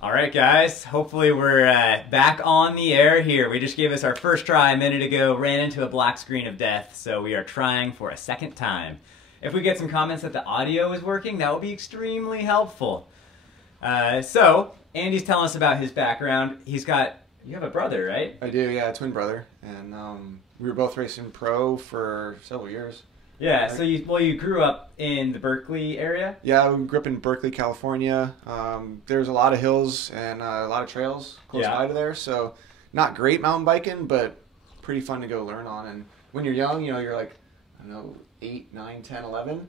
All right, guys. Hopefully we're back on the air here. We just gave us our first try a minute ago, ran into a black screen of death, so we are trying for a second time. If we get some comments that the audio is working, that will be extremely helpful. So, Andy's telling us about his background. You have a brother, right? I do, yeah, a twin brother. And we were both racing pro for several years. Yeah, so you grew up in the Berkeley area? Yeah, we grew up in Berkeley, California. There's a lot of hills and a lot of trails close by to there. So not great mountain biking, but pretty fun to go learn on. And when you're young, you're like, I don't know, 8, 9, 10, 11.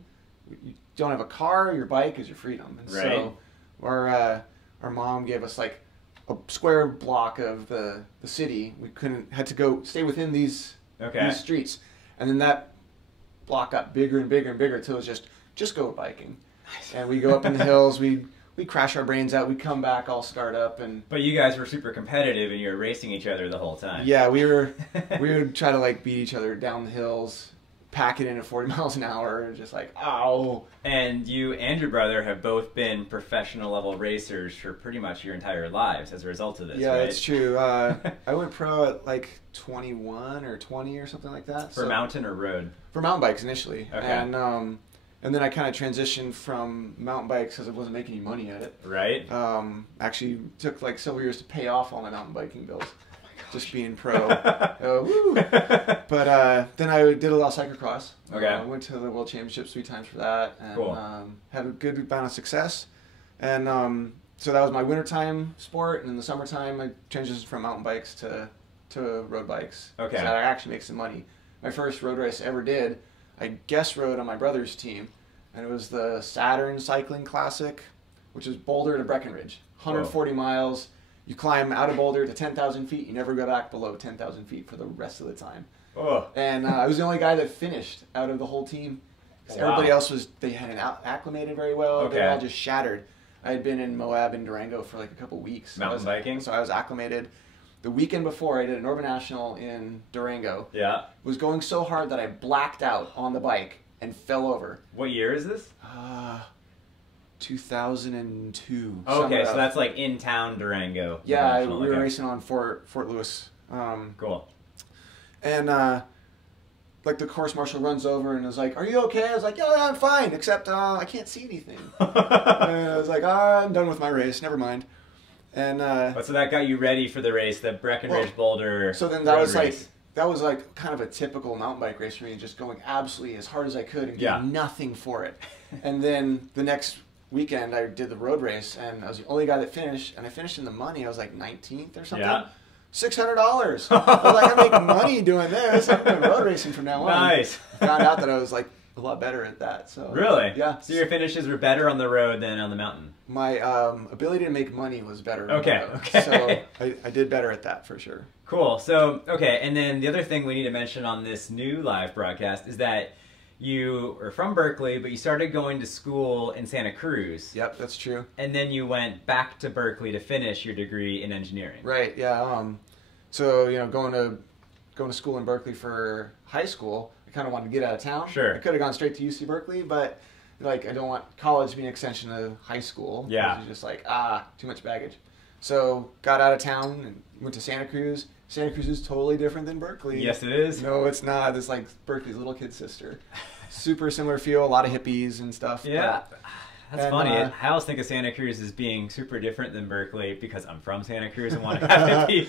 You don't have a car, your bike is your freedom. And so our mom gave us like a square block of the city. We had to stay within these streets. And then that block got bigger and bigger and bigger until it was just go biking. Nice. And we go up in the hills, we crash our brains out, we come back all scarred up. But you guys were super competitive and you were racing each other the whole time. Yeah, we would try to like beat each other down the hills, pack it in at 40 miles an hour, just like, ow. And you and your brother have both been professional level racers for pretty much your entire lives as a result of this, yeah, right? That's true. I went pro at like 21 or 20 or something like that. For mountain or road? For mountain bikes initially. Okay. And then I kind of transitioned from mountain bikes because I wasn't making any money at it. Right. Actually took like several years to pay off all my mountain biking bills. Just being pro. Woo. But then I did a lot of cyclocross. Okay. I went to the World Championships 3 times for that. And cool. Had a good amount of success. And so that was my wintertime sport. And in the summertime, I transitioned from mountain bikes to road bikes. Okay. So that I actually make some money. My first road race I ever did, I guest rode on my brother's team. And it was the Saturn Cycling Classic, which is Boulder to Breckenridge. 140 miles. You climb out of Boulder to 10,000 feet. You never go back below 10,000 feet for the rest of the time. Oh. And I was the only guy that finished out of the whole team. Because everybody else they hadn't acclimated very well. Okay. They were all just shattered. I had been in Moab and Durango for like a couple weeks. Mountain biking? So I was acclimated. The weekend before, I did an Urban National in Durango. Yeah. Was going so hard that I blacked out on the bike and fell over. What year is this? 2002. Okay, so that's like in town Durango. Yeah, we were racing on Fort Lewis. Cool. And like the course marshal runs over and is like, "Are you okay?" I was like, "Yeah, I'm fine, except I can't see anything." And I was like, "I'm done with my race. Never mind." And so that got you ready for the race, the Breckenridge Boulder. So then that was like kind of a typical mountain bike race for me, just going absolutely as hard as I could and getting nothing for it. And then the next weekend I did the road race and I was the only guy that finished, and I finished in the money. I was like 19th or something. Yeah. $600. I was like, I make money doing this. I'm doing road racing from now on. Nice. I found out that I was like a lot better at that. So really? Yeah. So your finishes were better on the road than on the mountain? My ability to make money was better. Okay. Okay. So I did better at that for sure. Cool. So, okay, and then the other thing we need to mention on this new live broadcast is that you are from Berkeley, but you started going to school in Santa Cruz. Yep, that's true. And then you went back to Berkeley to finish your degree in engineering. Right. Yeah. So going to school in Berkeley for high school, I kind of wanted to get out of town. Sure. I could have gone straight to UC Berkeley, but like I don't want college to be an extension of high school. Yeah. It's just like too much baggage. So got out of town and went to Santa Cruz. Santa Cruz is totally different than Berkeley. Yes, it is. No, it's not. It's like Berkeley's little kid sister. Super similar feel, a lot of hippies and stuff. Yeah. That's funny. I always think of Santa Cruz as being super different than Berkeley because I'm from Santa Cruz and want to have it be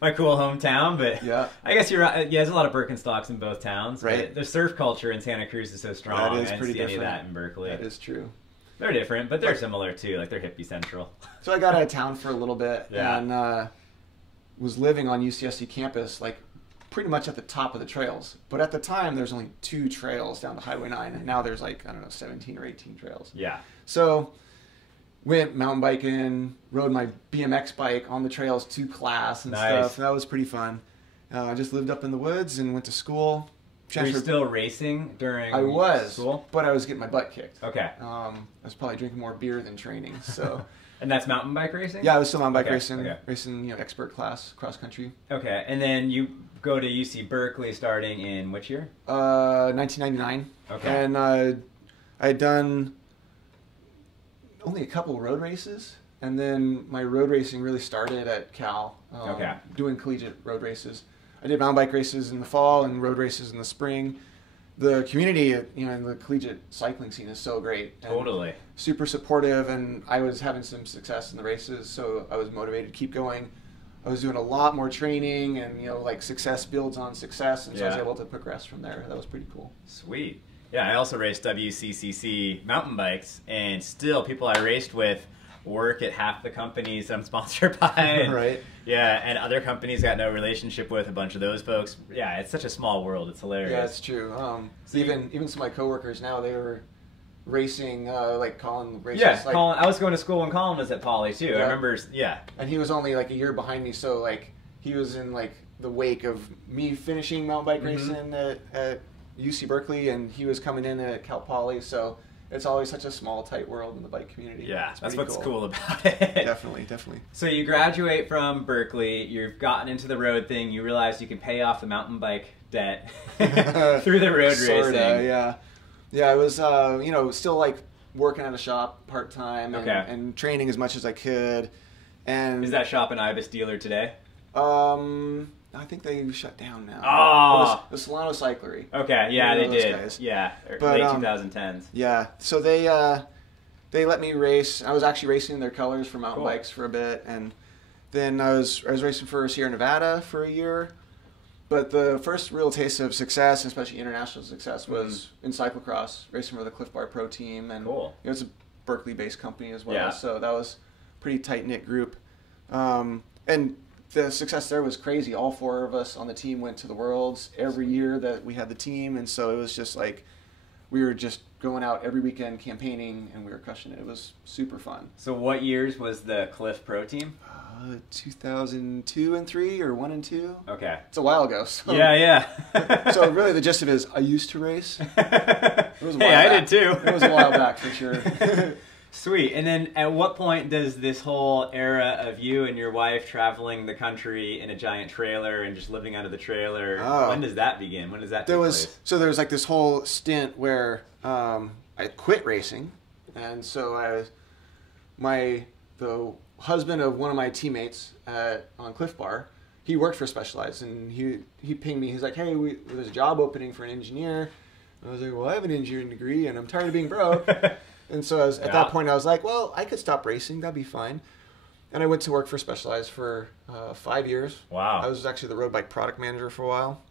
my cool hometown. But yeah. I guess you're right. Yeah, there's a lot of Birkenstocks in both towns. Right. The surf culture in Santa Cruz is so strong. That is I didn't pretty see different. any of that in Berkeley. That is true. They're different, but they're similar too. Like they're hippie central. So I got out of town for a little bit and was living on UCSC campus, like pretty much at the top of the trails. But at the time, there's only 2 trails down to Highway 9, and now there's like, I don't know, 17 or 18 trails. Yeah. So went mountain biking, rode my BMX bike on the trails to class and stuff. That was pretty fun. I just lived up in the woods and went to school. Were you still racing during I was, school? But I was getting my butt kicked. Okay. I was probably drinking more beer than training, so... And that's mountain bike racing? Yeah, I was still mountain bike racing, okay. racing, expert class, cross country. Okay, and then you go to UC Berkeley starting in which year? 1999. Okay. And I had done only a couple road races And then my road racing really started at Cal, doing collegiate road races. I did mountain bike races in the fall and road races in the spring. The community, in the collegiate cycling scene is so great. Totally. Super supportive, and I was having some success in the races, so I was motivated to keep going. I was doing a lot more training, and success builds on success, and so I was able to progress from there. That was pretty cool. Sweet. Yeah, I also raced WCCC mountain bikes, and still people I raced with work at half the companies that I'm sponsored by. And, right. Yeah, and other companies got no relationship with a bunch of those folks. Yeah, it's such a small world. It's hilarious. Yeah, it's true. Even some of my coworkers now, they were racing, Colin races. Yeah, Colin. I was going to school when Colin was at Poly too. Yeah. I remember. Yeah. And he was only a year behind me, so he was in the wake of me finishing mountain bike racing at UC Berkeley, and he was coming in at Cal Poly. So it's always such a small, tight world in the bike community. Yeah, that's what's cool about it. Definitely. So you graduate from Berkeley, you've gotten into the road thing, you realize you can pay off the mountain bike debt through the road racing. Yeah. Yeah, I was, still working at a shop part-time and training as much as I could. And is that shop an Ibis dealer today? I think they shut down now. Oh! The Solano Cyclery. Okay, yeah, they did. Guys. Yeah, But, late 2010s. Yeah, so they let me race. I was actually racing their colors for mountain bikes for a bit, and then I was racing for Sierra Nevada for a year. But the first real taste of success, especially international success, was in cyclocross, racing for the Cliff Bar Pro team, and it's a Berkeley-based company as well. So that was a pretty tight-knit group, and the success there was crazy. All 4 of us on the team went to the Worlds every year that we had the team, and so it was just we were just going out every weekend campaigning, and we were crushing it. It was super fun. So what years was the Cliff Pro team? 2002 and 3 or 1 and 2. Okay. It's a while ago. So. Yeah. So really the gist of it is I used to race. It was a while I back. did too. It was a while back for sure. Sweet. And then at what point does this whole era of you and your wife traveling the country in a giant trailer and just living out of the trailer, when does that begin? When does that take place? So there was this whole stint where I quit racing, and so the husband of one of my teammates on Cliff Bar, he worked for Specialized, and he pinged me. He's like, hey, there's a job opening for an engineer. And I was like, well, I have an engineering degree, and I'm tired of being broke. And so at that point, I was like, well, I could stop racing. That'd be fine. And I went to work for Specialized for 5 years. Wow. I was actually the road bike product manager for a while.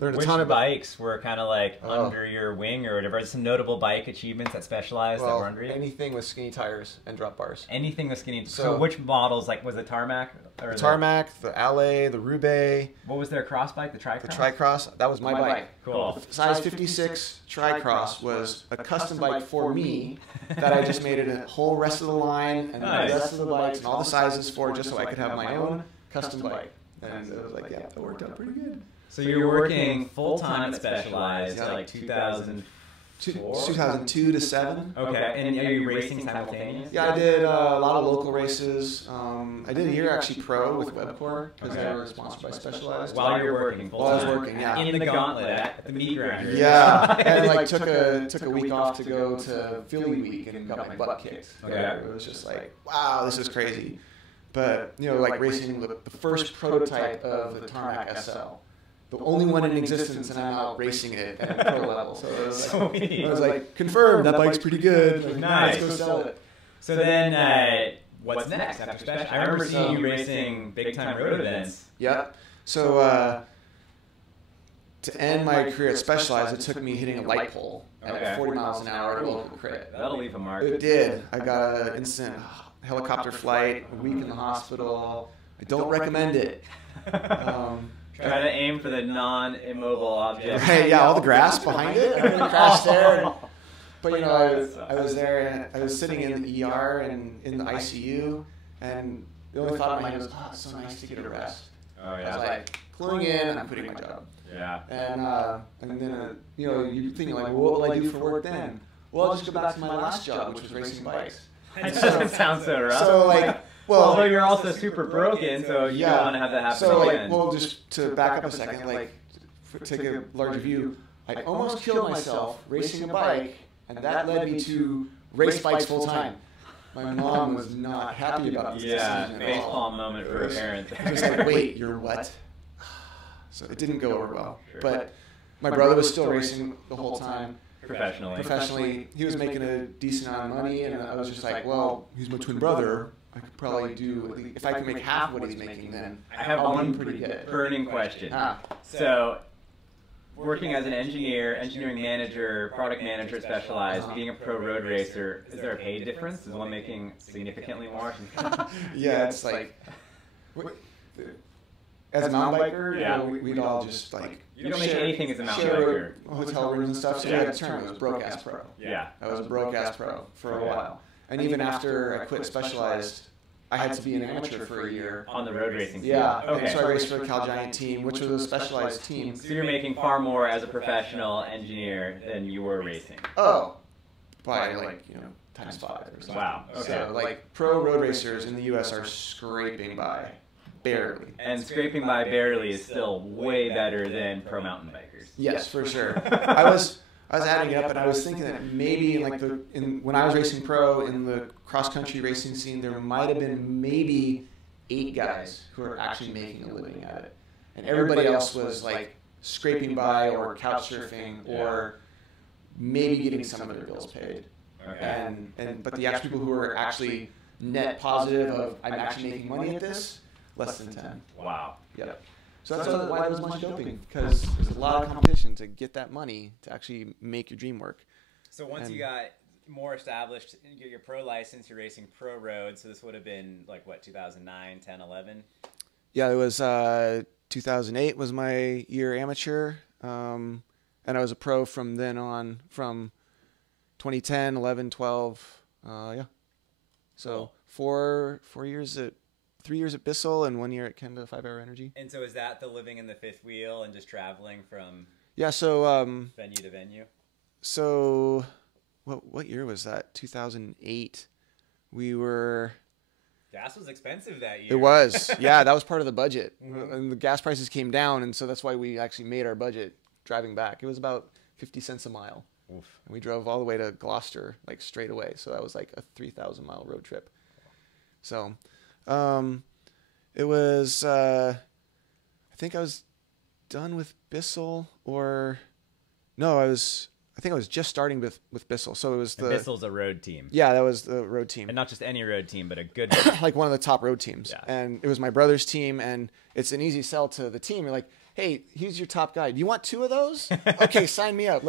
Learned a Which ton of bikes were kind of under your wing or whatever? Some notable bike achievements at Specialized that were under you? Anything with skinny tires and drop bars. Anything with skinny. So which models? Was it Tarmac? Or the Tarmac, the Alley, the Roubaix. What was their cross bike? The Tricross? The Tricross. That was my bike. Cool. The size 56 Tricross was a custom bike for me that I just made it a whole rest of the line and the rest of the bikes and all the sizes for just so I could have my own custom bike. And it was that worked out pretty good. So you were working full-time at Specialized, 2004? 2002 to 7. Okay, and are you racing simultaneously? Yeah, I did a lot of local races. I did a year actually pro with Webcor because they were sponsored by Specialized. While you were working full-time? While I was working, yeah. In the gauntlet at the meat grinder. Yeah, and took a week off to go to Philly Week and got my butt kicked. Okay. It was just wow, this is crazy. But, racing the first prototype of the Tarmac SL. The only one in existence, and I'm out racing it at pro level. So it was confirmed, that bike's pretty good. Nice. Let's go sell it. So then, what's next after Special? I remember seeing you racing big-time road events. Yeah. So to end my career at Specialized, it took me hitting a light pole at 40 miles an hour local crit. That'll leave a mark. It did. I got an instant helicopter flight, a week in the hospital. I don't recommend it. Try to aim for the non-immobile object. Right, yeah, all the grass behind it. I really crashed there. But I was there, and I was sitting in the ER and in the ICU, and the only thought in my head was, oh, it's so nice to get a rest. Oh, yeah. I was pulling in, and I'm quitting my job. Yeah. And then, you think, well, what will I do for work then? Well, I'll just go back to my last job, which was racing bikes. That doesn't sound so rough. So, although you're also super broken, so you don't want to have that happen again. So, just to back up a second, take a larger view, I almost killed myself racing a bike, and that led me to race bikes full time. My mom was not happy about this decision at all. facepalm moment for a parent. It was like, wait, you're what? So it didn't go over well. Sure. But my brother was still racing the whole time. Professionally, he was making a decent amount of money, and I was just like, well, he's my twin brother. I could probably do, if I can make half what he's making, then I have one pretty good burning question. So, working as an engineering manager, product manager specialized, being a pro road racer, is there a pay difference? Is one making significantly more? Yeah, it's like, as a mountain biker, we'd all just like, you don't make anything as a mountain biker. Hotel rooms and stuff, so we had a term, it was broke-ass pro. Yeah. I was broke-ass pro for a while. And even after I quit Specialized, I had to be an amateur for a year. On the road racing team? Yeah. Okay. So I raced for the Cal Giant team, which was a Specialized team. So you're making far more as a professional engineer than you were racing? Oh. By times 5 or something. Wow. Okay. So like pro road racers in the U.S. are scraping by. Barely. And scraping by barely is still way better than pro mountain bikers. Yes, for sure. I was adding up, and I was thinking that maybe when I was racing pro in the cross country racing scene, there might have been maybe 8 guys who are actually making a living at it, and everybody else was like scraping by or couch surfing or maybe getting some of their bills paid. Okay. But the actual people who were actually net positive of I'm actually making money at this, less than 10. Wow. Yep. So that's why there was much doping, because there's a lot of competition to get that money to actually make your dream work. So once you got more established, you get your pro license, you're racing pro road, so this would have been like what, 2009, 10, 11? Yeah, it was 2008 was my year amateur, and I was a pro from then on, from 2010, 11, 12, yeah. So cool. 3 years at Bissell and 1 year at Kendall 5 Hour Energy. And so is that the living in the fifth wheel and just traveling from venue to venue? So what year was that? 2008. We were... Gas was expensive that year. It was. Yeah, that was part of the budget. Mm-hmm. And the gas prices came down, and so that's why we actually made our budget driving back. It was about 50 cents a mile. Oof. And we drove all the way to Gloucester, like straight away. So that was like a 3,000-mile road trip. So... it was, I think I was done with Bissell I think I was just starting with Bissell. So it was Bissell's a road team. Yeah, that was the road team. And not just any road team, but a good like one of the top road teams. Yeah. And it was my brother's team, and it's an easy sell to the team. You're like, hey, he's your top guy. Do you want 2 of those? Okay, sign me up.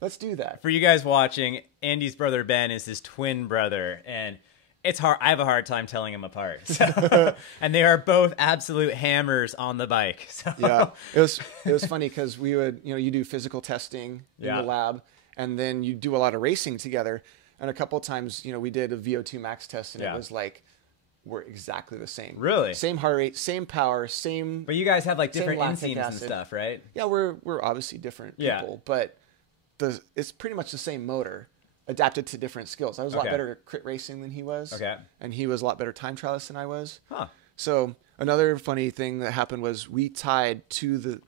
Let's do that. For you guys watching, Andy's brother Ben is his twin brother, and it's hard. I have a hard time telling them apart. So, and they are both absolute hammers on the bike. So. Yeah, it was funny because we would, you do physical testing in the lab, and then you do a lot of racing together. And a couple of times, we did a VO2 max test, and it was like we're exactly the same. Really? Same heart rate, same power, same. But you guys have like different inseams and stuff, right? Yeah, we're obviously different people, but it's pretty much the same motor. Adapted to different skills. I was a lot better at crit racing than he was. Okay. And he was a lot better time trialist than I was. Huh. So another funny thing that happened was we tied to the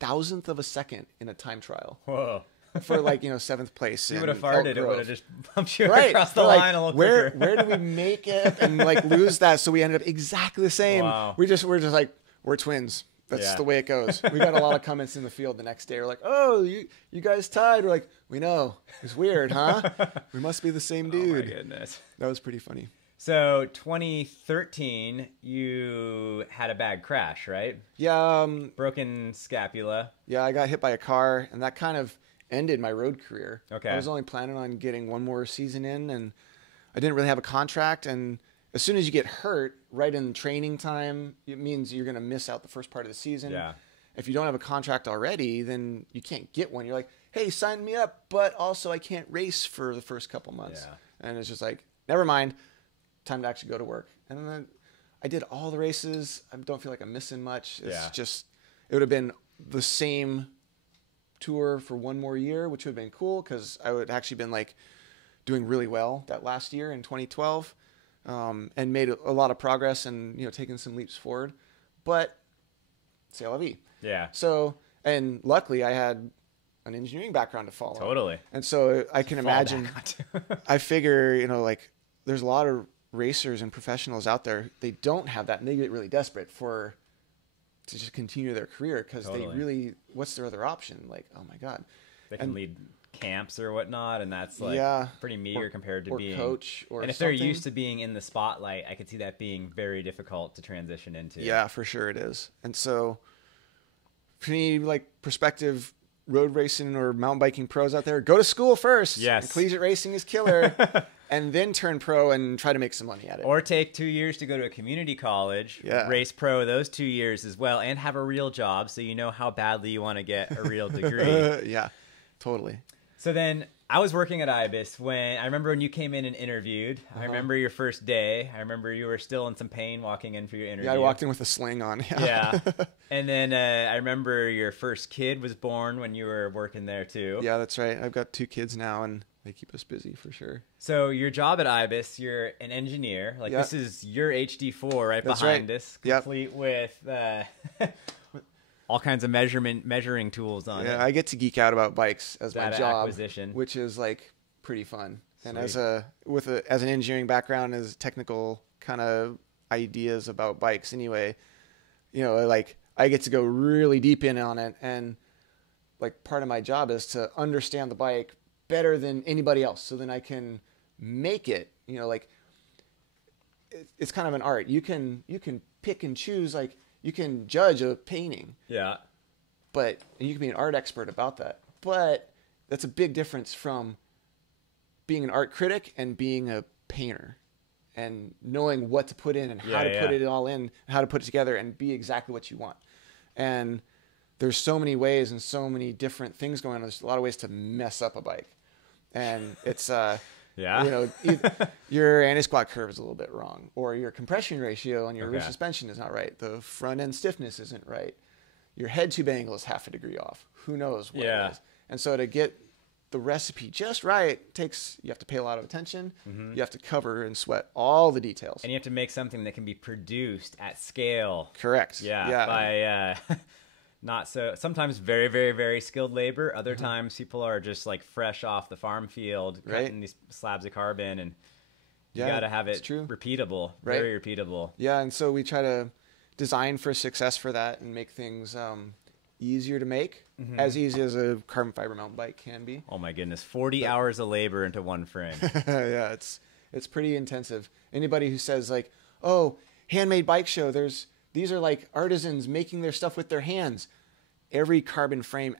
1,000th of a second in a time trial. Whoa. For 7th place. You would have farted, it would have just bumped you across the line a little quicker. Where did we make it and lose that? So we ended up exactly the same. Wow. We're just like, we're twins. That's the way it goes. We got a lot of comments in the field the next day. We're like, oh, you guys tied. We're like, we know. It's weird, huh? We must be the same dude. Oh, my goodness. That was pretty funny. So 2013, you had a bad crash, right? Yeah. Broken scapula. Yeah, I got hit by a car, and that kind of ended my road career. Okay. I was only planning on getting one more season in, and I didn't really have a contract, and as soon as you get hurt, right in training time, it means you're going to miss out the first part of the season. Yeah. If you don't have a contract already, then you can't get one. You're like, hey, sign me up, but also I can't race for the first couple months. Yeah. And it's just like, never mind, time to actually go to work. And then I did all the races. I don't feel like I'm missing much. It's just, it would have been the same tour for one more year, which would have been cool because I would actually been doing really well that last year in 2012. And made a lot of progress and, taking some leaps forward, but c'est la vie. Yeah. So, and luckily I had an engineering background to follow. Totally. And so I can imagine, I figure, there's a lot of racers and professionals out there. They don't have that, and they get really desperate to just continue their career because they really, what's their other option? Like, oh my God. They can lead camps or whatnot, and that's like pretty meager compared to being coach or and if something. they're used to being in the spotlight, I could see that being very difficult to transition into. Yeah, for sure it is. And so for any like prospective road racing or mountain biking pros out there, go to school first. Yes. Collegiate racing is killer. And then turn pro and try to make some money at it. Or take 2 years to go to a community college, race pro those 2 years as well, and have a real job so you know how badly you want to get a real degree. Yeah, totally. So then I was working at Ibis I remember when you came in and interviewed. I remember your first day. I remember you were still in some pain walking in for your interview. Yeah, I walked in with a sling on. Yeah. And then I remember your first kid was born when you were working there too. Yeah, that's right. I've got 2 kids now, and they keep us busy for sure. So your job at Ibis, you're an engineer. Like this is your HD4 right behind us, complete with all kinds of measuring tools on it. Yeah, I get to geek out about bikes as my job, acquisition. Which is like pretty fun. Sweet. And as an engineering background, as technical kind of ideas about bikes anyway, like I get to go really deep in on it, and like part of my job is to understand the bike better than anybody else, so then I can make it. Like it's kind of an art. You can pick and choose, like you can judge a painting. Yeah. And you can be an art expert about that. But that's a big difference from being an art critic and being a painter, and knowing what to put in and how to put it all in, how to put it together and be exactly what you want. And there's so many ways and so many different things going on. There's a lot of ways to mess up a bike. And it's, your anti-squat curve is a little bit wrong, or your compression ratio on your rear suspension is not right. The front end stiffness isn't right. Your head tube angle is half a degree off. Who knows what it is? And so to get the recipe just right you have to pay a lot of attention. Mm-hmm. You have to cover and sweat all the details. And you have to make something that can be produced at scale. Correct. Yeah. By, not so sometimes very, very, very skilled labor. Other times people are just like fresh off the farm field, cutting these slabs of carbon, and you got to have it repeatable, very repeatable. Yeah. And so we try to design for success for that and make things easier to make, as easy as a carbon fiber mountain bike can be. Oh my goodness, 40 hours of labor into one frame. Yeah, it's pretty intensive. Anybody who says like, oh, handmade bike show, these are like artisans making their stuff with their hands. Every carbon frame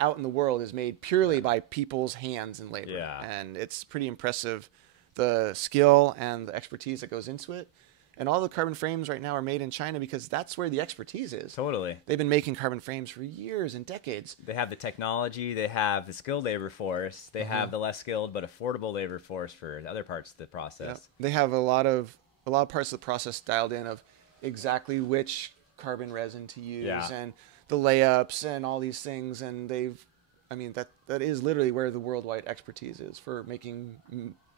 out in the world is made purely by people's hands and labor. Yeah. And it's pretty impressive, the skill and the expertise that goes into it. And all the carbon frames right now are made in China because that's where the expertise is. Totally. They've been making carbon frames for years and decades. They have the technology, they have the skilled labor force, they have the less skilled but affordable labor force for the other parts of the process. Yeah. They have a lot of parts of the process dialed in of exactly which carbon resin to use and the layups and all these things, and that is literally where the worldwide expertise is for making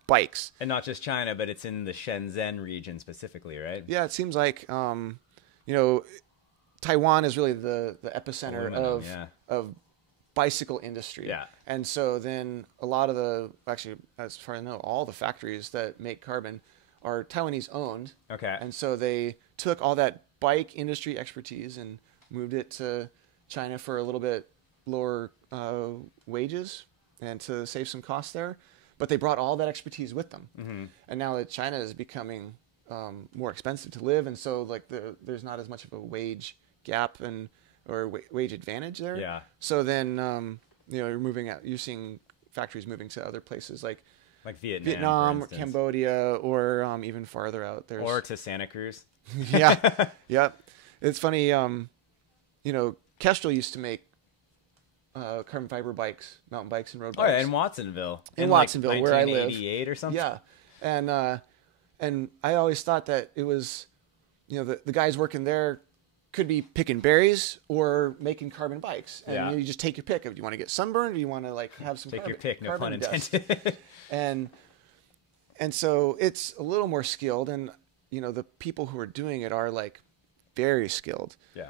bikes. And not just China, but it's in the Shenzhen region specifically, right? Yeah, it seems like Taiwan is really the epicenter of bicycle industry. Yeah. And so then a lot of as far as I know, all the factories that make carbon are Taiwanese owned. Okay. And so they took all that bike industry expertise and moved it to China for a little bit lower wages and to save some costs there. But they brought all that expertise with them. Mm-hmm. And now that China is becoming more expensive to live, and so like there's not as much of a wage gap or wage advantage there. Yeah. So then you're seeing factories moving to other places like Vietnam or Cambodia, or even farther out there. Or to Santa Cruz. Yeah. Yep. It's funny. Kestrel used to make carbon fiber bikes, mountain bikes, and road bikes. Oh, yeah, in Watsonville. In Watsonville, where I live. 1988 or something. Yeah, and I always thought that it was, the guys working there could be picking berries or making carbon bikes, and you just take your pick. Do you want to get sunburned, or do you want to have some? Take your pick, no pun dust? intended. and so it's a little more skilled, and the people who are doing it are like very skilled. Yeah.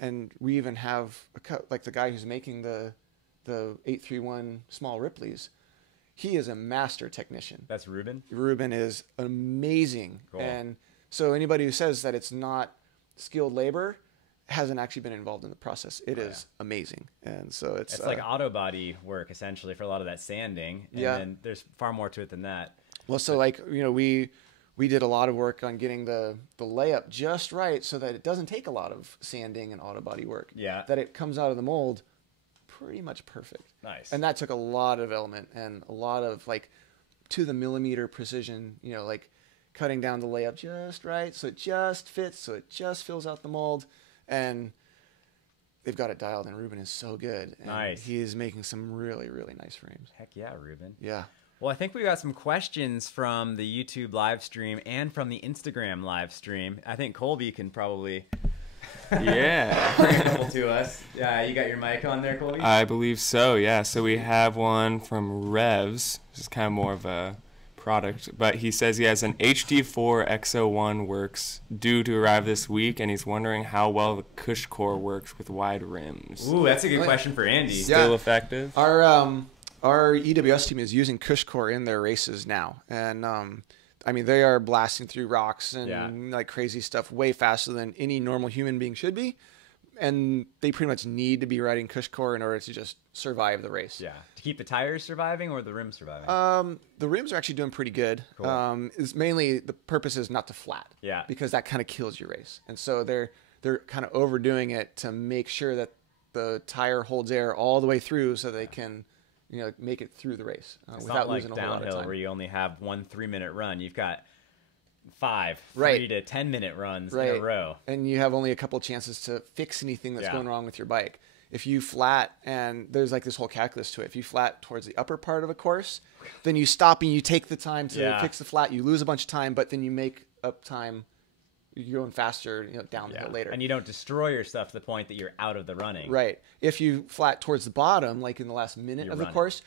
And we even have like the guy who's making the 831 small Ripleys. he is a master technician. That's Ruben? Ruben is amazing. Cool. And so anybody who says that it's not skilled labor hasn't actually been involved in the process. It is amazing. And so it's like auto body work essentially for a lot of that sanding. And then there's far more to it than that. Well, so like, you know, we did a lot of work on getting the layup just right so that it doesn't take a lot of sanding and auto body work. Yeah. That it comes out of the mold pretty much perfect. Nice. And that took a lot of element and a lot of like to the millimeter precision, you know, like cutting down the layup just right so it just fits, so it just fills out the mold. And they've got it dialed, and Ruben is so good. And nice. he is making some really, really nice frames. Heck yeah, Ruben. Yeah. Well, I think we got some questions from the YouTube live stream and from the Instagram live stream. I think Colby can probably bring a couple to us. Yeah, you got your mic on there, Colby? I believe so, yeah. So we have one from Revs, which is kind of more of a product, but he says he has an HD4 X01 works due to arrive this week, and he's wondering how well the Cush core works with wide rims. Ooh, that's a good question for Andy. Still effective? Our EWS team is using Cush core in their races now, and I mean they are blasting through rocks and like crazy stuff way faster than any normal human being should be. And they pretty much need to be riding Cush core in order to just survive the race. Yeah. To keep the tires surviving or the rims surviving? The rims are actually doing pretty good. Cool. It's mainly the purpose is not to flat. Yeah. Because that kind of kills your race. And so they're kind of overdoing it to make sure that the tire holds air all the way through so they can, you know, make it through the race without losing a whole lot of time. Downhill where you only have 1 3-minute run. You've got 5 right. 3 to 10-minute runs right. in a row, and you have only a couple chances to fix anything that's going wrong with your bike. If you flat, and there's like this whole calculus to it, if you flat towards the upper part of a course, then you stop and you take the time to fix the flat. You lose a bunch of time, but then you make up time. You're going faster, you know, downhill later, and you don't destroy yourself to the point that you're out of the running. Right. If you flat towards the bottom, like in the last minute of the course,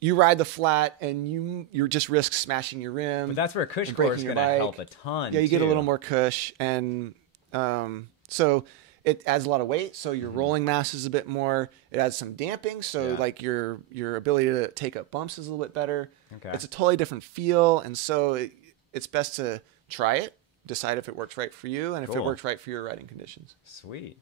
you ride the flat and you just risk smashing your rim. But that's where Cush core is going to help a ton. Yeah, you get a little more Cush, and so it adds a lot of weight. So your rolling mass is a bit more. It adds some damping, so like your ability to take up bumps is a little bit better. Okay. It's a totally different feel, and so it's best to try it, decide if it works right for you, and if it works right for your riding conditions. Sweet.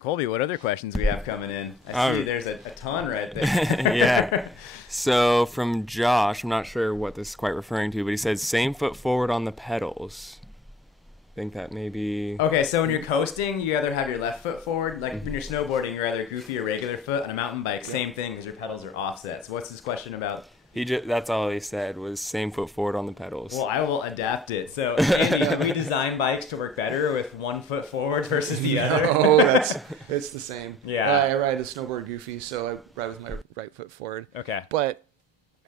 Colby, what other questions we have coming in? I see there's a ton right there. Yeah. So from Josh, I'm not sure what this is quite referring to, but he says same foot forward on the pedals. I think that maybe... Okay, so when you're coasting, you either have your left foot forward. Like when you're snowboarding, you're either goofy or regular foot. On a mountain bike, same thing because your pedals are offset. So what's this question about? That's all he said was same foot forward on the pedals. Well, I will adapt it. So, Andy, can we design bikes to work better with 1 foot forward versus the other? Oh, it's the same. Yeah. I ride the snowboard goofy, so I ride with my right foot forward. Okay. But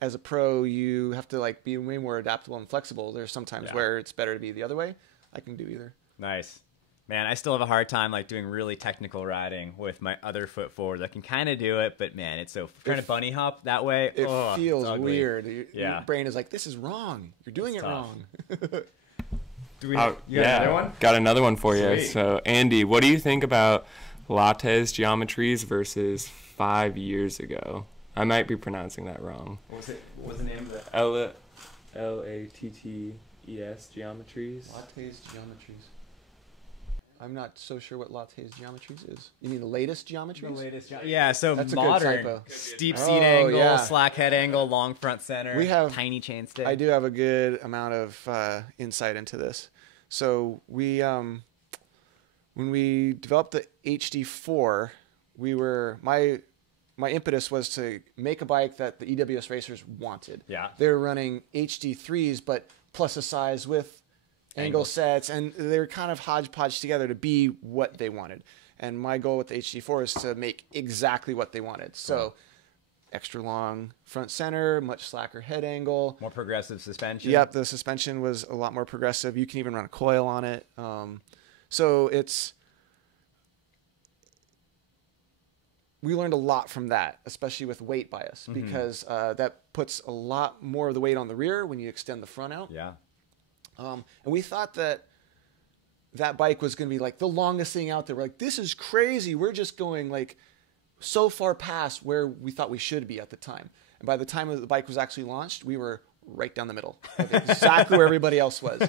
as a pro, you have to like be way more adaptable and flexible. There's sometimes where it's better to be the other way. I can do either. Nice. Man, I still have a hard time like doing really technical riding with my other foot forward. I can kind of do it, but man, it's so trying to bunny hop that way. It feels weird. Your brain is like, this is wrong. You're doing it wrong. Do we? Got another one? Got another one for you. Sweet. So, Andy, what do you think about Latte's geometries versus 5 years ago? I might be pronouncing that wrong. What was the name of that? Latte's geometries. Latte's geometries. I'm not so sure what Latte's geometries is. You mean the latest geometries? The latest yeah, so that's modern. A good typo. Steep seat angle, slack head angle, long front center, we have tiny chain stick. I do have a good amount of insight into this. So we, when we developed the HD4, my impetus was to make a bike that the EWS racers wanted. Yeah. They were running HD3s, but plus a size with angle sets, and they were kind of hodgepodge together to be what they wanted. And my goal with the HD4 is to make exactly what they wanted. So extra long front center, much slacker head angle. More progressive suspension. Yep, the suspension was a lot more progressive. You can even run a coil on it. So we learned a lot from that, especially with weight bias, because that puts a lot more of the weight on the rear when you extend the front out. Yeah. And we thought that bike was going to be like the longest thing out there. We're like, this is crazy. We're just going like so far past where we thought we should be at the time. And by the time the bike was actually launched, we were right down the middle, exactly where everybody else was.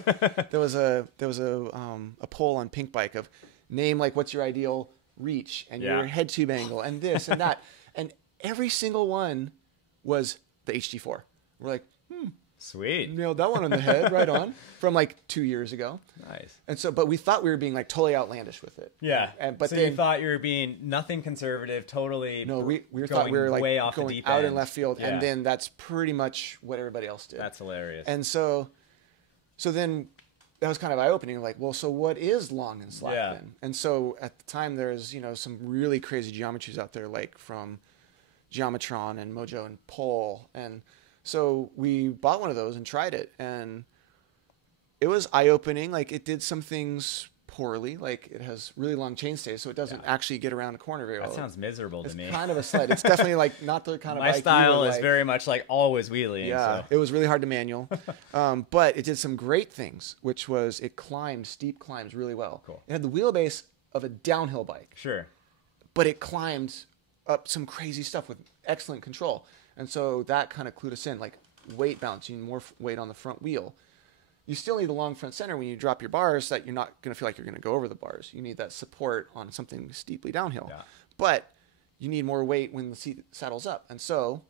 There was a poll on Pink Bike of name like what's your ideal reach and your head tube angle and this and that, and every single one was the HD4. We're like, Sweet. Nailed that one on the head, right on, from like 2 years ago. Nice. And so, but we thought we were being like totally outlandish with it. Yeah. But so then, you thought you were being nothing conservative, totally. No, we thought we were like way off going the deep out end. in left field, Yeah. and then that's pretty much what everybody else did. That's hilarious. And so then that was kind of eye opening. Like, well, so what is long and slack then? And so at the time, there's some really crazy geometries out there, like from Geometron and Mojo and Pole, and so we bought one of those and tried it, and it was eye-opening. Like, it did some things poorly. Like, it has really long chainstays, so it doesn't actually get around a corner very well. That sounds miserable to me. It's kind of a sled. It's definitely like not the kind of My bike style you is like. very much like always wheeling. Yeah, so. it was really hard to manual, but it did some great things, which was it climbed steep climbs really well. Cool. It had the wheelbase of a downhill bike, Sure. but it climbed up some crazy stuff with excellent control. And so that kind of clued us in, like weight balance. You need more weight on the front wheel. You still need the long front center when you drop your bars, that you're not going to feel like you're going to go over the bars. You need that support on something steeply downhill. Yeah. But you need more weight when the seat saddles up. And so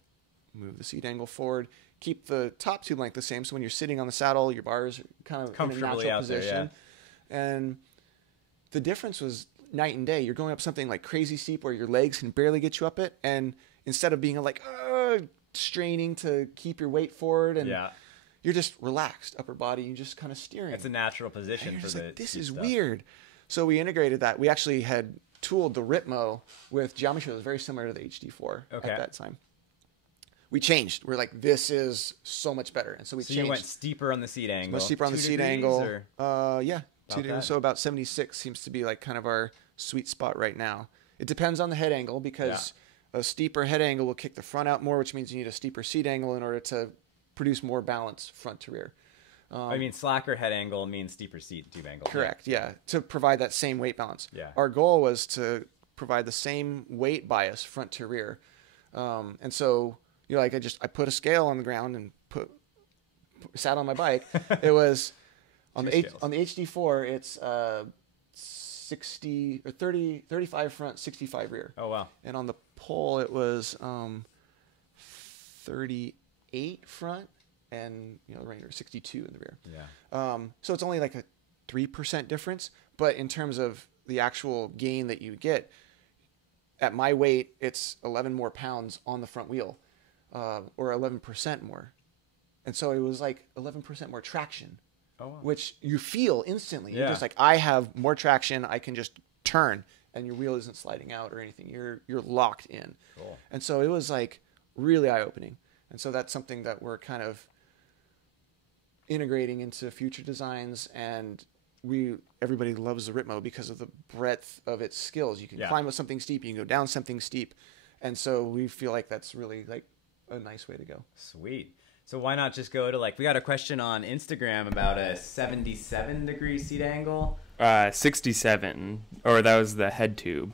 move the seat angle forward, keep the top tube length the same. So when you're sitting on the saddle, your bars are kind of in a Comfortably natural out there, position. And the difference was night and day. You're going up something like crazy steep where your legs can barely get you up it. And instead of being like straining to keep your weight forward, and you're just relaxed upper body. You're just kind of steering. It's a natural position for the. Like, this is stuff. weird. So we integrated that. We actually had tooled the Ritmo with geometry that was very similar to the HD4 at that time. We changed. We're like, this is so much better, and so we changed. You went steeper on the seat angle. Much steeper on the seat angle. Yeah, 2 degrees. So about 76 seems to be like kind of our sweet spot right now. It depends on the head angle, because a steeper head angle will kick the front out more, which means you need a steeper seat angle in order to produce more balance front to rear. I mean, slacker head angle means steeper seat tube angle. Correct, yeah, to provide that same weight balance. Yeah. Our goal was to provide the same weight bias front to rear. And so, I put a scale on the ground and sat on my bike. It was on the HD4, it's 60 or 35 front, 65 rear. Oh, wow. And on the Pole, it was 38 front, and the Ranger 62 in the rear. Yeah. So it's only like a 3% difference, but in terms of the actual gain that you get, at my weight, it's 11 more pounds on the front wheel, or 11% more. And so it was like 11% more traction, which you feel instantly. You're just like, I have more traction. I can just turn, and your wheel isn't sliding out or anything. You're locked in. Cool. And so it was like really eye-opening. And so that's something that we're kind of integrating into future designs, and everybody loves the Ritmo because of the breadth of its skills. You can climb up something steep, you can go down something steep, and so we feel like that's really like a nice way to go. Sweet. So why not just go to, we got a question on Instagram about a 77-degree seat angle. 67, or that was the head tube.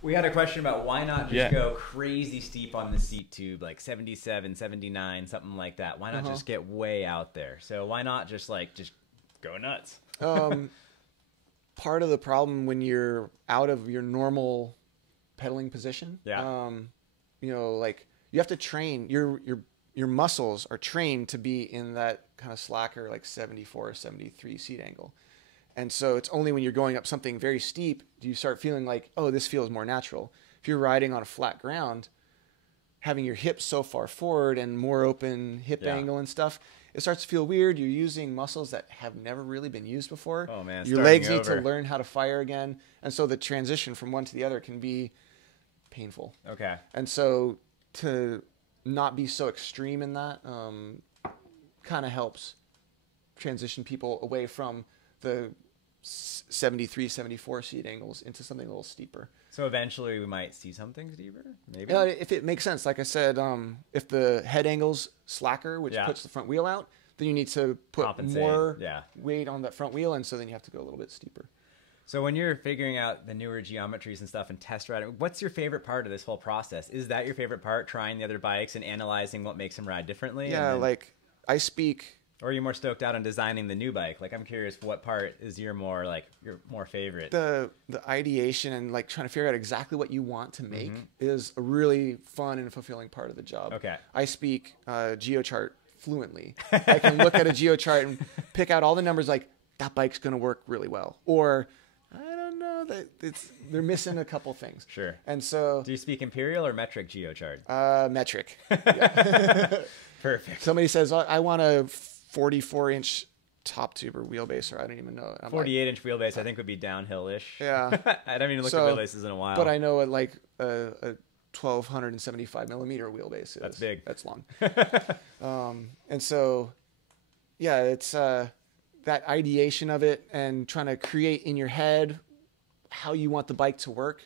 We had a question about why not just go crazy steep on the seat tube, like 77, 79, something like that. Why not just get way out there? So why not just go nuts? Part of the problem when you're out of your normal pedaling position, you have to train your muscles are trained to be in that kind of slacker, like 74 or 73 seat angle. And so it's only when you're going up something very steep do you start feeling like, oh, this feels more natural. If you're riding on a flat ground, having your hips so far forward and more open hip angle and stuff, it starts to feel weird. You're using muscles that have never really been used before. Oh, man. Your legs need to learn how to fire again. And so the transition from one to the other can be painful. Okay. And so to not be so extreme in that kind of helps transition people away from the 73, 74 seat angles into something a little steeper. So eventually we might see something steeper, maybe? If it makes sense. Like I said, if the head angle's slacker, which puts the front wheel out, then you need to put more weight on that front wheel, and so then you have to go a little bit steeper. So when you're figuring out the newer geometries and stuff and test riding, what's your favorite part of this whole process? Is that your favorite part, trying the other bikes and analyzing what makes them ride differently? Yeah, like I speak. Or are you more stoked out on designing the new bike? Like, I'm curious, what part is your more favorite? The ideation and like trying to figure out exactly what you want to make is a really fun and fulfilling part of the job. Okay. I speak geochart fluently. I can look at a geochart and pick out all the numbers. Like, that bike's going to work really well, or I don't know, that they're missing a couple things. Sure. And so, do you speak imperial or metric geochart? Metric. Yeah. Perfect. Somebody says, I want a 44-inch top tube or wheelbase, or I don't even know. 48-inch wheelbase, I think, would be downhill-ish. Yeah. I haven't even looked at wheelbases in a while. But I know like a 1,275 millimeter wheelbase is. That's big. That's long. And so, yeah, it's that ideation of it and trying to create in your head how you want the bike to work.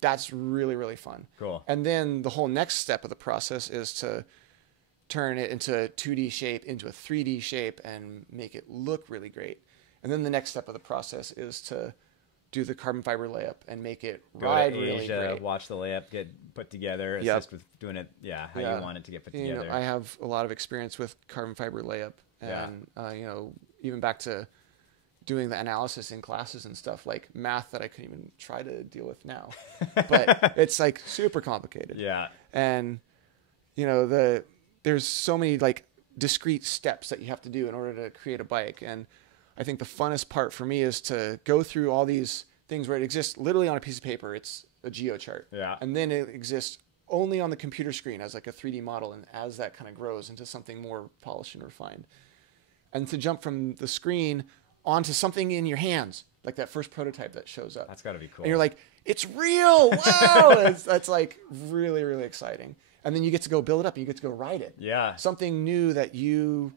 That's really, really fun. Cool. And then the whole next step of the process is to turn it into a 2D shape, into a 3D shape, and make it look really great. And then the next step of the process is to do the carbon fiber layup and make it ride really great. Watch the layup get put together, assist with doing it, how you want it to get put together. I have a lot of experience with carbon fiber layup, and even back to doing the analysis in classes and stuff, like math that I couldn't even try to deal with now. But it's like super complicated. Yeah. And there's so many like discrete steps that you have to do in order to create a bike. And I think the funnest part for me is to go through all these things where it exists literally on a piece of paper. It's a geochart. Yeah. And then it exists only on the computer screen as like a 3D model. And as that kind of grows into something more polished and refined, and to jump from the screen onto something in your hands, like that first prototype that shows up. That's gotta be cool. And you're like, it's real. Wow. That's like really, really exciting. And then you get to go build it up and you get to go ride it. Yeah. Something new that you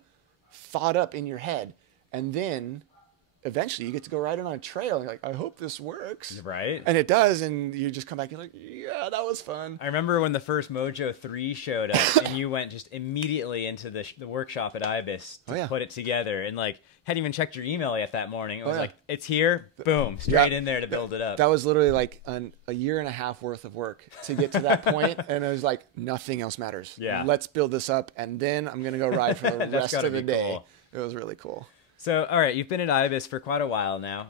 thought up in your head. And then eventually you get to go ride it on a trail. And you're like, I hope this works. Right. And it does. And you just come back, you're like, yeah, that was fun. I remember when the first Mojo 3 showed up and you went just immediately into the workshop at Ibis to put it together, and like hadn't even checked your email yet that morning. It was like, it's here, boom, straight in there to build it up. That was literally like a year and a half worth of work to get to that point. And it was like, nothing else matters. Yeah. Let's build this up. And then I'm going to go ride for the rest of the day. Cool. It was really cool. So, all right, you've been at Ibis for quite a while now.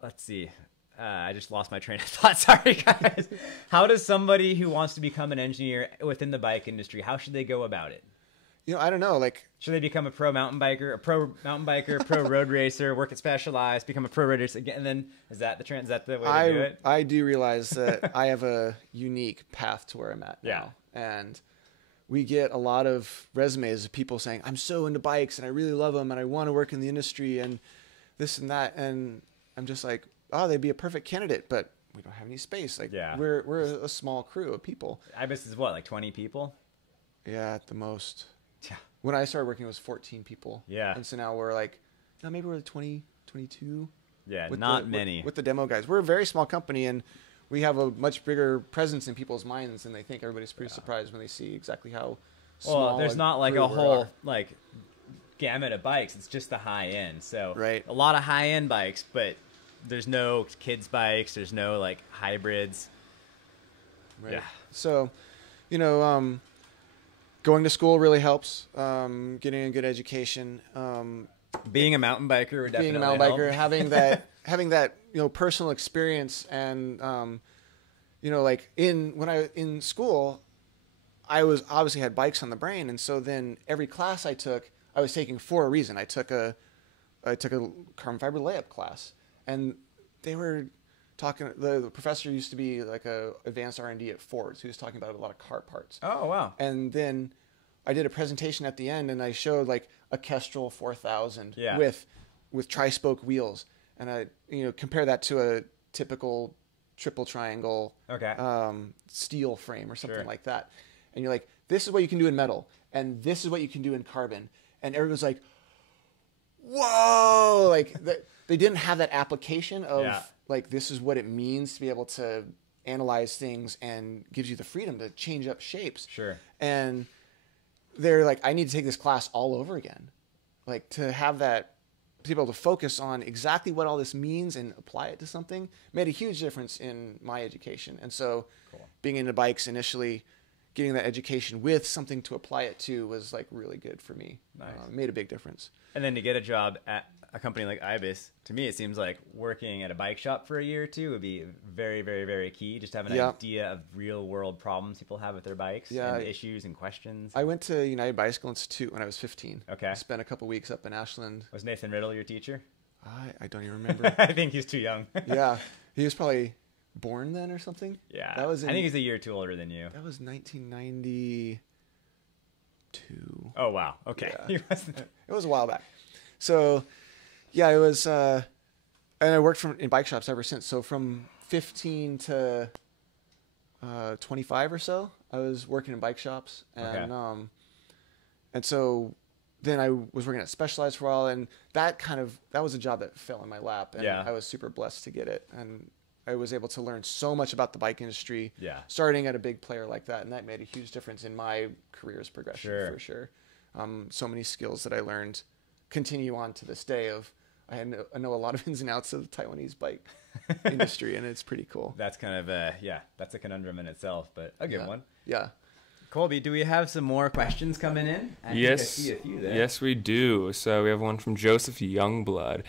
Let's see. I just lost my train of thought. Sorry, guys. How does somebody who wants to become an engineer within the bike industry, how should they go about it? I don't know. Like, should they become a pro mountain biker, pro road racer, work at Specialized, become a pro road racer again? And then is that the way to do it? I do realize that I have a unique path to where I'm at now. And we get a lot of resumes of people saying, I'm so into bikes and I really love them and I want to work in the industry and this and that. And I'm just like, oh, they'd be a perfect candidate, but we don't have any space. Like, we're a small crew of people. Ibis is what, like 20 people? Yeah, at the most. Yeah. When I started working, it was 14 people. Yeah. And so now we're like, no, maybe we're like 20, 22. Yeah, not many. With the demo guys. We're a very small company, and we have a much bigger presence in people's minds, and they think everybody's pretty surprised when they see exactly how small. Well, there's not like a whole like gamut of bikes. It's just the high end. So a lot of high end bikes, but there's no kids bikes. There's no like hybrids. Right. Yeah. So, going to school really helps. Getting a good education. Being a mountain biker would definitely help. having that personal experience, and like when I in school, I was obviously had bikes on the brain, and so then every class I took, I was taking for a reason. I took a carbon fiber layup class, and they were talking. The professor used to be like a advanced R&D at Ford, so he was talking about a lot of car parts. Oh wow! And then I did a presentation at the end, and I showed like a Kestrel 4000 with tri-spoke wheels, and I compare that to a typical triple triangle steel frame or something like that. And you're like, this is what you can do in metal, and this is what you can do in carbon, and everyone's like, whoa! Like they didn't have that application of like this is what it means to be able to analyze things and gives you the freedom to change up shapes. Sure. And they're like, I need to take this class all over again. Like to have that to be able to focus on exactly what all this means and apply it to something made a huge difference in my education. And so being into bikes initially, getting that education with something to apply it to was like really good for me. Nice. Made a big difference. And then to get a job at a company like Ibis, to me, it seems like working at a bike shop for a year or two would be very, very, very key. Just to have an idea of real world problems people have with their bikes and issues and questions. I went to United Bicycle Institute when I was 15. Okay. I spent a couple weeks up in Ashland. Was Nathan Riddle your teacher? I don't even remember. I think he's too young. Yeah. He was probably born then or something. Yeah. I think he's a year or two older than you. That was 1992. Oh, wow. Okay. Yeah. It was a while back. So, yeah, it was, and I worked in bike shops ever since. So from 15 to 25 or so, I was working in bike shops. And, and so then I was working at Specialized for a while, and that was a job that fell in my lap, and I was super blessed to get it. And I was able to learn so much about the bike industry, starting at a big player like that, and that made a huge difference in my career's progression for sure. So many skills that I learned continue on to this day. I know a lot of ins and outs of the Taiwanese bike industry, and it's pretty cool. That's kind of that's a conundrum in itself, but a good one. Yeah. Colby, do we have some more questions coming in? Yes. I see a few there. Yes, we do. So we have one from Joseph Youngblood.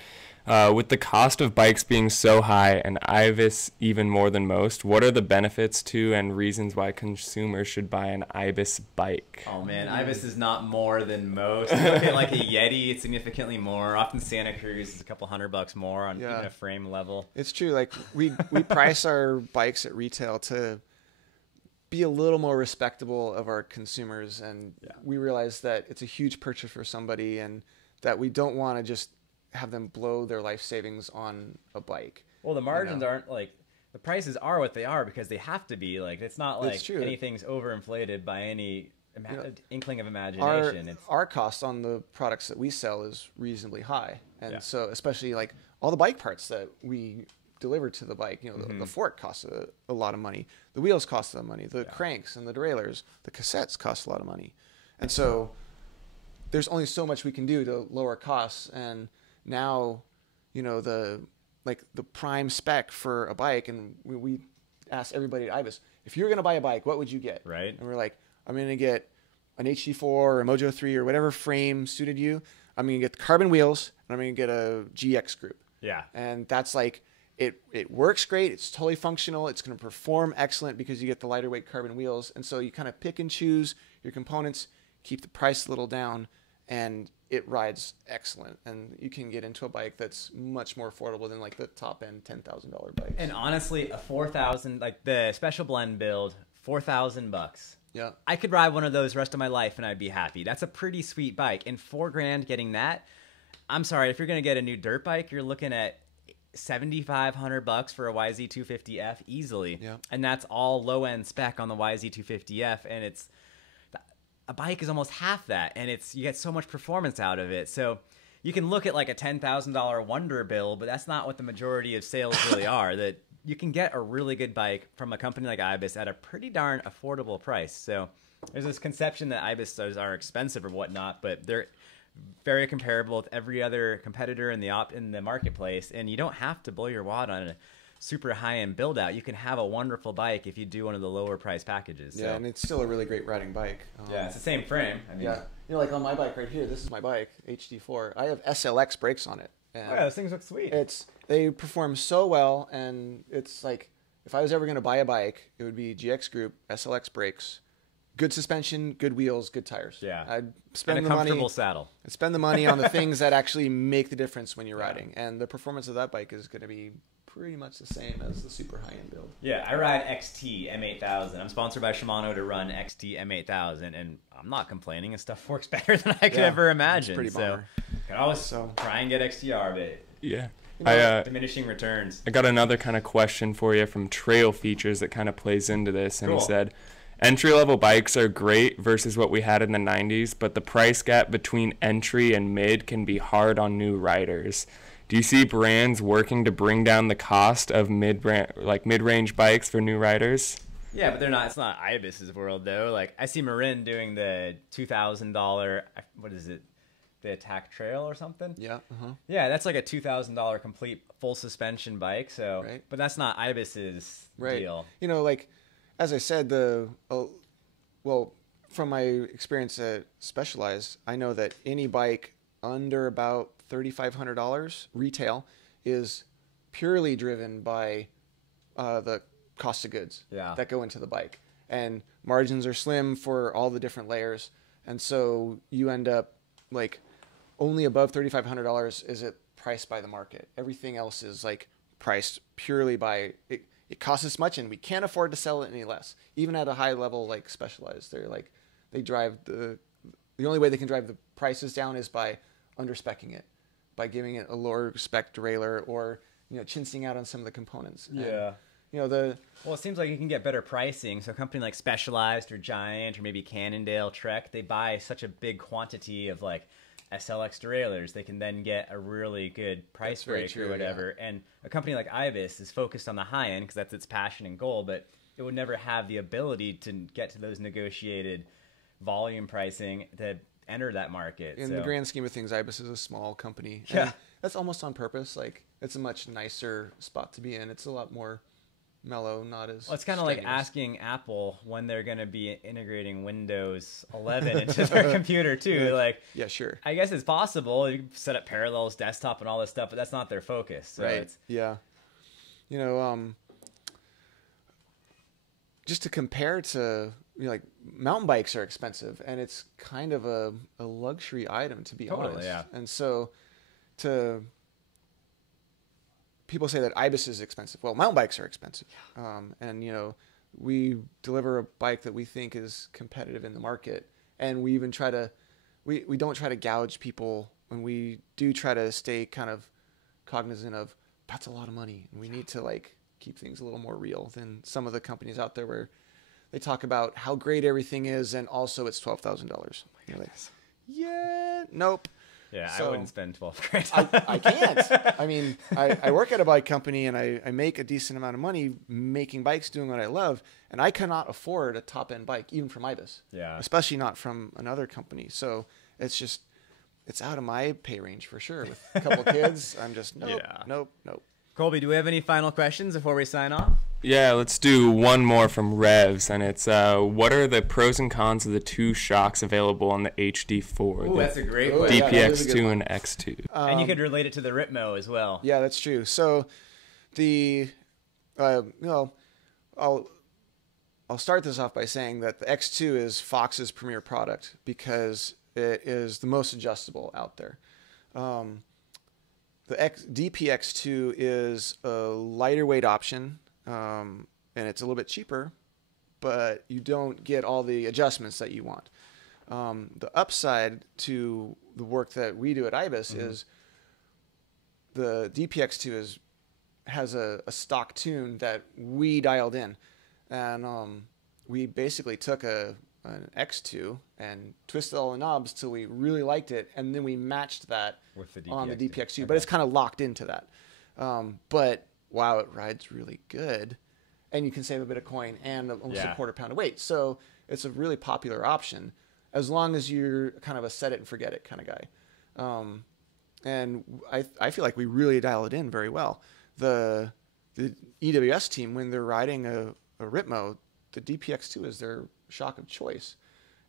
With the cost of bikes being so high and Ibis even more than most, what are the benefits to and reasons why consumers should buy an Ibis bike? Oh man, Ibis is not more than most. You look at like a Yeti, it's significantly more. Often Santa Cruz is a couple $100 more on even a frame level. It's true. Like we price our bikes at retail to be a little more respectable of our consumers, and we realize that it's a huge purchase for somebody, and that we don't want to just have them blow their life savings on a bike. Well, the margins aren't like, the prices are what they are because they have to be. Like, it's not like anything's overinflated by any inkling of imagination. Our cost on the products that we sell is reasonably high, and so especially like all the bike parts that we deliver to the bike, the fork costs a lot of money, the wheels cost a lot of money, the cranks and the derailleurs, the cassettes cost a lot of money, and so there's only so much we can do to lower costs. And now, the prime spec for a bike, and we asked everybody at Ibis, if you're going to buy a bike, what would you get? Right. And we're like, I'm going to get an HD4 or a Mojo 3 or whatever frame suited you. I'm going to get the carbon wheels, and I'm going to get a GX group. Yeah. And that's like, it works great. It's totally functional. It's going to perform excellent because you get the lighter weight carbon wheels. And so you kind of pick and choose your components, keep the price a little down, and it rides excellent. And you can get into a bike that's much more affordable than like the top end $10,000 bikes. And honestly, a 4,000, like the special blend build, $4,000. Yeah. I could ride one of those the rest of my life and I'd be happy. That's a pretty sweet bike. And $4,000 getting that, I'm sorry, if you're going to get a new dirt bike, you're looking at $7,500 for a YZ250F easily. Yeah. And that's all low end spec on the YZ250F, and a bike is almost half that, and you get so much performance out of it. So you can look at like a $10,000 Wonder build, but that's not what the majority of sales really are. That you can get a really good bike from a company like Ibis at a pretty darn affordable price. So there's this conception that Ibis are expensive or whatnot, but they're very comparable with every other competitor in the marketplace, and you don't have to blow your wad on a super high-end build out. You can have a wonderful bike if you do one of the lower price packages. Yeah, and it's still a really great riding bike. It's the same frame. I mean, like on my bike right here, this is my bike, HD4. I have SLX brakes on it. And those things look sweet. They perform so well, and it's like, if I was ever going to buy a bike, it would be GX Group, SLX brakes, good suspension, good wheels, good tires. Yeah. I'd spend and a the comfortable money, saddle. I'd spend the money on the things that actually make the difference when you're riding. And the performance of that bike is going to be pretty much the same as the super high-end build. Yeah, I ride XT M8000. I'm sponsored by Shimano to run XT M8000, and I'm not complaining. This stuff works better than I could ever imagine. It's pretty bummer. So can always try and get XTR, but diminishing returns. I got another kind of question for you from Trail Features that kind of plays into this, and he said, entry-level bikes are great versus what we had in the 90s, but the price gap between entry and mid can be hard on new riders. Do you see brands working to bring down the cost of mid-range bikes for new riders? Yeah, but they're not. It's not Ibis's world though. Like I see Marin doing the $2,000. What is it? the Attack Trail or something. Yeah. Yeah, that's like a $2,000 complete full suspension bike. So, Right. but that's not Ibis's deal. You know, like as I said, well, from my experience at Specialized, I know that any bike under about $3,500 retail is purely driven by the cost of goods that go into the bike, and margins are slim for all the different layers, and so you end up like only above $3,500 is it priced by the market. Everything else is like priced purely by it. It costs this much, and we can't afford to sell it any less. Even at a high level like Specialized, they drive the only way they can drive the prices down is by underspecking it, by giving it a lower spec derailleur, or chinsing out on some of the components. Yeah. And, well, it seems like you can get better pricing. So a company like Specialized or Giant or maybe Cannondale, Trek, they buy such a big quantity of like SLX derailleurs, they can then get a really good price break or whatever. Yeah. And a company like Ibis is focused on the high end because that's its passion and goal, but it would never have the ability to get to those negotiated volume pricing to enter that market. In the grand scheme of things, Ibis is a small company. Yeah. And that's almost on purpose. Like, it's a much nicer spot to be in. It's a lot more mellow, not as it's kind of like asking Apple when they're going to be integrating Windows 11 into their computer too. Like, yeah, sure. I guess it's possible. You can set up Parallels desktop and all this stuff, but that's not their focus. So right. Yeah. Just to compare to, like, mountain bikes are expensive, and it's kind of a luxury item, to be honest. Yeah. And so people say that Ibis is expensive. Well, mountain bikes are expensive. And, we deliver a bike that we think is competitive in the market. And we even try to, we don't try to gouge people when we do try to stay kind of cognizant of that's a lot of money. And we need to like keep things a little more real than some of the companies out there where they talk about how great everything is. And also it's $12,000. Oh my goodness. Yeah, nope. Yeah, so, I wouldn't spend $12,000. I can't. I mean, I work at a bike company, and I make a decent amount of money making bikes, doing what I love, and I cannot afford a top-end bike, even from Ibis. Yeah. Especially not from another company. So it's out of my pay range for sure. With a couple kids, I'm just, nope. Colby, do we have any final questions before we sign off? Yeah, let's do one more from Revs, and it's what are the pros and cons of the two shocks available on the HD4? Ooh, that's a great one. DPX2 and X2. And you could relate it to the Ritmo as well. Yeah, that's true. So I'll start this off by saying that the X2 is Fox's premier product because it is the most adjustable out there. The DPX2 is a lighter weight option, and it's a little bit cheaper, but you don't get all the adjustments that you want. The upside to the work that we do at Ibis is the DPX2 has a stock tune that we dialed in, and we basically took an X2 and twisted all the knobs till we really liked it, and then we matched that with the on the DPX2. Okay. But it's kind of locked into that. But wow, it rides really good, and you can save a bit of coin and almost a quarter pound of weight. So it's a really popular option as long as you're kind of a set it and forget it kind of guy. And I feel like we really dial it in very well. The EWS team, when they're riding a Ritmo, the DPX2 is their shock of choice.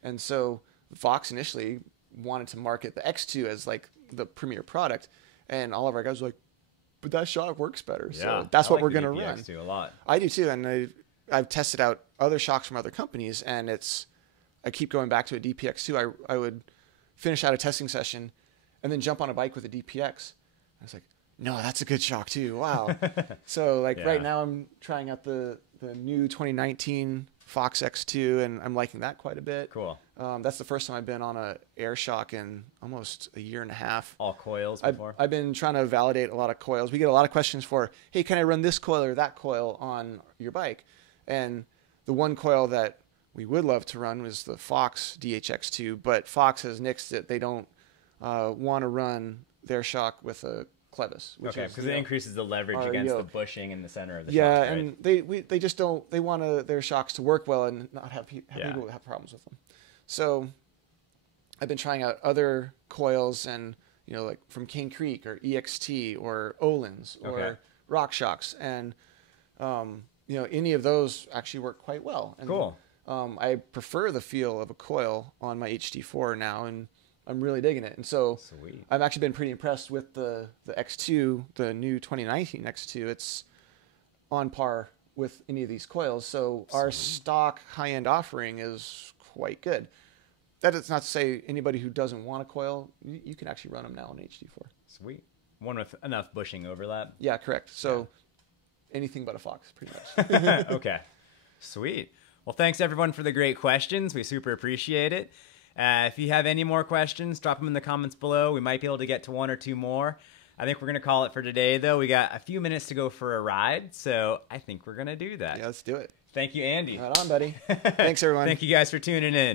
And so Fox initially wanted to market the X2 as like the premier product, and all of our guys were like, but that shock works better. Yeah, so that's what we're going to run. run. A lot. I do too. And I've tested out other shocks from other companies, and I keep going back to a DPX2. I would finish out a testing session and then jump on a bike with a DPX. I was like, no, that's a good shock too. Wow. So like right now I'm trying out the new 2019 Fox X2, and I'm liking that quite a bit. Cool. That's the first time I've been on a air shock in almost a year and a half. All coils before? I've been trying to validate a lot of coils. We get a lot of questions for, hey, can I run this coil or that coil on your bike? And the one coil that we would love to run was the Fox DHX2, but Fox has nixed it. They don't want to run their shock with a clevis. Okay, because it increases the leverage against the bushing in the center of the shock. Right? And they just don't. They want their shocks to work well and not have people have problems with them. So I've been trying out other coils and, you know, like from Cane Creek or EXT or Olin's or RockShox. And, you know, any of those actually work quite well. And, cool. I prefer the feel of a coil on my HD4 now, and I'm really digging it. And so Sweet. I've actually been pretty impressed with the X2, the new 2019 X2. It's on par with any of these coils. So our stock high-end offering is quite good. That is not to say anybody who doesn't want a coil, you can actually run them now on HD4. Sweet. One with enough bushing overlap. Yeah, correct. So anything but a Fox, pretty much. Okay. Sweet. Well, thanks everyone for the great questions. We super appreciate it. If you have any more questions, drop them in the comments below. We might be able to get to one or two more. I think we're going to call it for today, though. We got a few minutes to go for a ride, so I think we're going to do that. Yeah, let's do it. Thank you, Andy. Right on, buddy. Thanks, everyone. Thank you guys for tuning in.